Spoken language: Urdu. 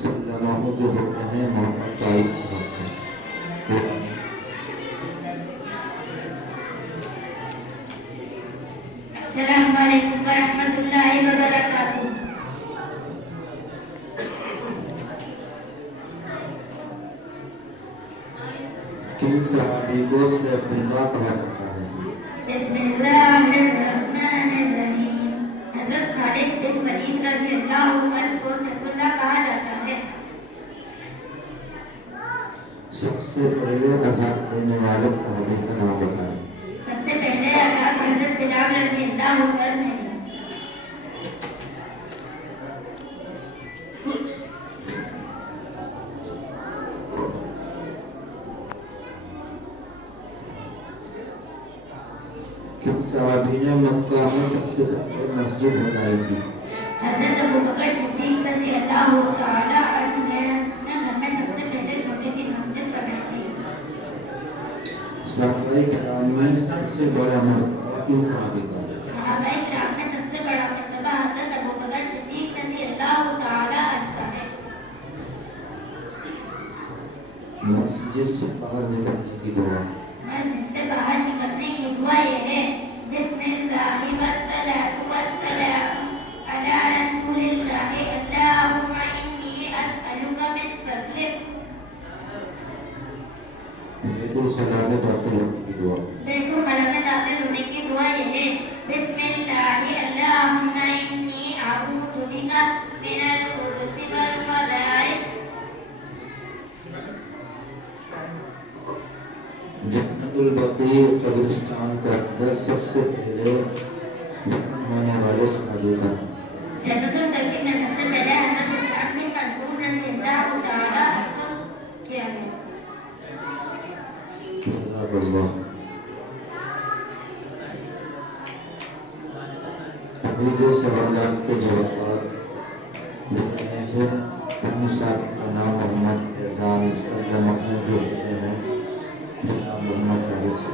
سلاموں جو ہوتے ہیں محمد طائف ہوتے ہیں. السلام علیکم ورحمۃ اللہ وبرکاتہ. کن صحابی کو سیف اللہ کہا جاتا ہے؟ بسم اللہ الرحمن الرحیم. حضرت خالد بن ولید رضی اللہ عنہ کو سیف اللہ کہا جاتا ہے. سب سے پہلے اذان دینے والے صحابی کا نام بتائیں. سب سے پہلے اذان حضرت بلال رضی اللہ عنہ نے دی. کن صحابی نے مکہ میں سب سے پہلے مسجد بنائی تھی؟ حضرت ابوبکر صدیق رضی اللہ تعالی عنہ نے گھر میں سب سے پہلے چھوٹی سی مسجد بنائی تھی. صحابہ کرام میں سب سے بڑا مرتبہ کن صحابی کا ہے؟ صحابہ کرام میں سب سے بڑا مرتبہ حضرت ابوبکر صدیق رضی اللہ تعالی عنہ کا ہے. مسجد سے باہر نکلنے کی دعا. مسجد سے باہر نکلنے کی دعا یہ ہے: بسم اللہ والصلاۃ والسلام علی رسول اللہ اللہم انی اسألک من فضلک. بیت الخلاء میں داخل ہونے کی دعا. بیت الخلاء میں داخل ہونے کی دعا یہ ہے: بسم اللہ اللہم انی اعوذ بک من الخبث والخبائث. جنت البقیع قبرستان کا اندر سب سے پہلے دفن ہونے والے صحابی کا نام. جنت البقیع میں سب سے پہلے حضرت سعد بن مسعود رضی اللہ تعالی عنہ کیا گیا. جزاک اللہ. ابھی جو سوالات کے جوابات دیتے ہیں ہم صاحب کا نام محمد احسان، اس کا محمود جو ہوتے ہیں جناب محمد طاہر سے.